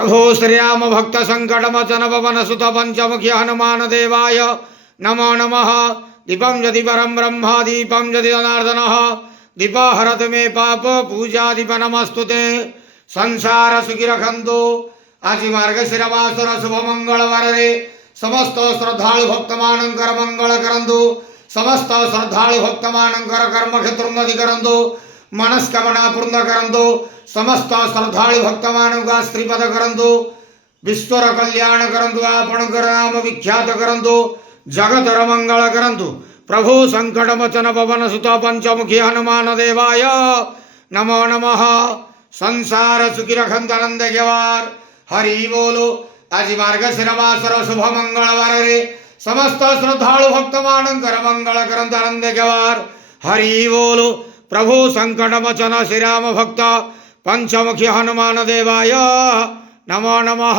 प्रभो श्रीराम भक्त संकटमोचन पवन सुत पंचमुखी हनुमान देवाय नमो नमः। दीपं यदि परं ब्रह्म दीपं यदि जनार्दन दीपहरत मे पाप पूजा दीप नमस्तुते। संसार सुखी रखंतु। आज मार्गशीर मासर शुभ मंगलवार रे समस्त श्रद्धालु भक्त मानकर मंगल करंतु। समस्त श्रद्धालु भक्त मानकर कर्म क्षेत्र उन्नति करंतु। मनस्कामना पूर्ण करंतु। समस्त श्रद्धालु भक्त मानका श्रीपद करंतु। विश्वर कल्याण करंतु। आपणकर नाम विख्यात करंतु। जगतर मंगल करंतु। प्रभु संकटमोचन पवन सुत पंचमुखी हनुमान देवाय नमो नमः। संसार सुखी रखंत आनंद गेवार हरि बोलो। आज मार्गशीर मासर शुभ मंगलवार रे समस्त श्रद्धालु भक्त मानकर मंगल करंत आनंद गेवार हरि बोलो। प्रभु संकटमोचन श्रीराम भक्त पंचमुखी हनुमान देवाय नमो नमः।